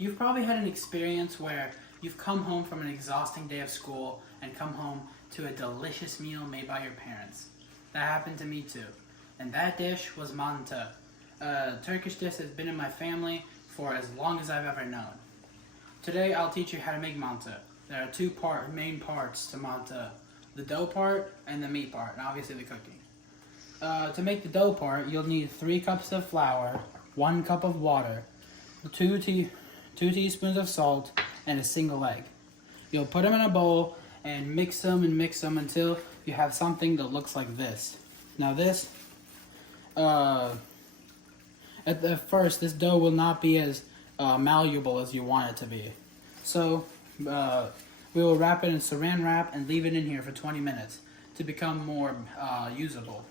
You've probably had an experience where you've come home from an exhausting day of school and come home to a delicious meal made by your parents. That happened to me too. And that dish was manta. A Turkish dish that's been in my family for as long as I've ever known. Today I'll teach you how to make manta. There are two main parts to manta. The dough part and the meat part, and obviously the cooking. To make the dough part, you'll need 3 cups of flour, 1 cup of water, 2 teaspoons of salt, and a single egg. You'll put them in a bowl and mix them until you have something that looks like this. Now this, at first, this dough will not be as malleable as you want it to be. So we will wrap it in saran wrap and leave it in here for 20 minutes to become more usable.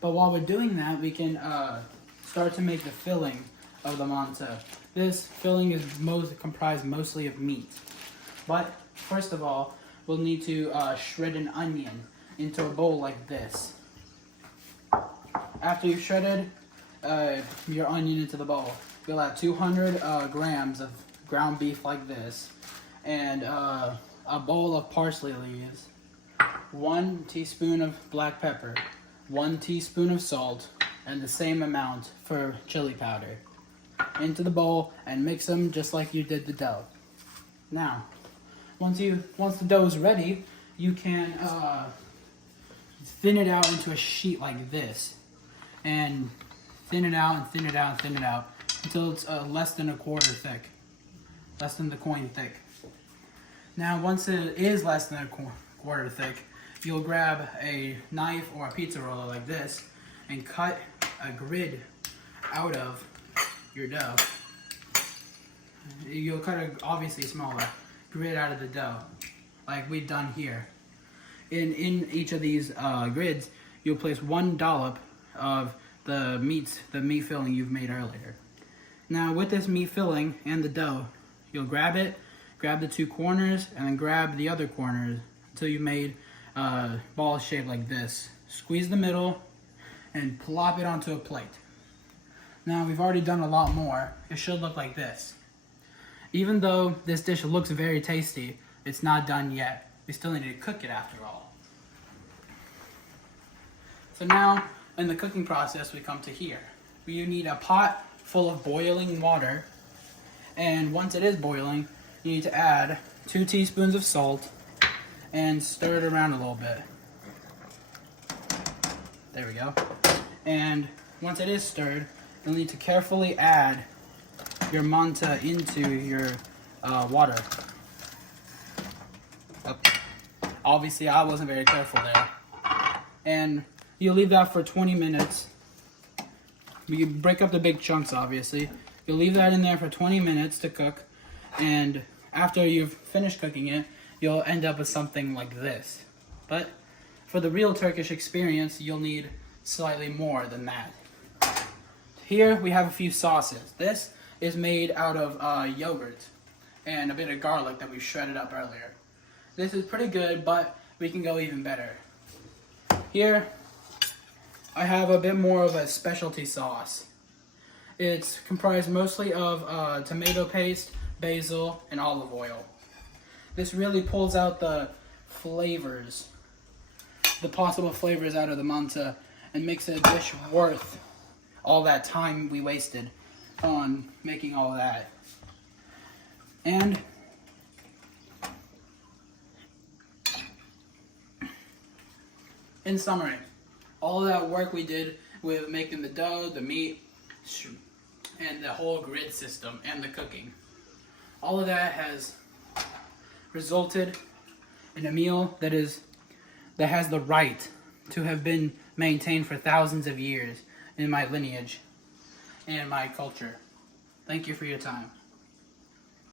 But while we're doing that, we can start to make the filling of the manta. This filling is comprised mostly of meat. But first of all, we'll need to shred an onion into a bowl like this. After you've shredded your onion into the bowl, you'll add 200 grams of ground beef like this, and a bowl of parsley leaves, 1 teaspoon of black pepper, 1 teaspoon of salt, and the same amount for chili powder into the bowl and mix them just like you did the dough. Now, once the dough is ready, you can thin it out into a sheet like this, and thin it out until it's less than a quarter thick, less than the coin thick. Now, once it is less than a quarter thick, you'll grab a knife or a pizza roller like this and cut a grid out of your dough. You'll cut a obviously smaller grid out of the dough, like we've done here. In each of these grids, you'll place 1 dollop of the meat filling you've made earlier. Now, with this meat filling and the dough, you'll grab the 2 corners, and then grab the other corners until you made ball shaped like this. Squeeze the middle and plop it onto a plate. Now, we've already done a lot more. It should look like this. Even though this dish looks very tasty, it's not done yet. We still need to cook it after all. So now, in the cooking process, we come to here. You need a pot full of boiling water, and once it is boiling, you need to add 2 teaspoons of salt and stir it around a little bit. There we go. And once it is stirred, you'll need to carefully add your manta into your water. Obviously, I wasn't very careful there. And you'll leave that for 20 minutes. You break up the big chunks, obviously. You'll leave that in there for 20 minutes to cook. And after you've finished cooking it, you'll end up with something like this. But for the real Turkish experience, you'll need slightly more than that. Here we have a few sauces. This is made out of yogurt and a bit of garlic that we shredded up earlier. This is pretty good, but we can go even better. Here, I have a bit more of a specialty sauce. It's comprised mostly of tomato paste, basil, and olive oil. This really pulls out the flavors, the possible flavors out of the manta, and makes a dish worth all that time we wasted on making all that. And in summary, all of that work we did with making the dough, the meat, and the whole grid system and the cooking, all of that has resulted in a meal that has the right to have been maintained for thousands of years in my lineage and my culture. Thank you for your time.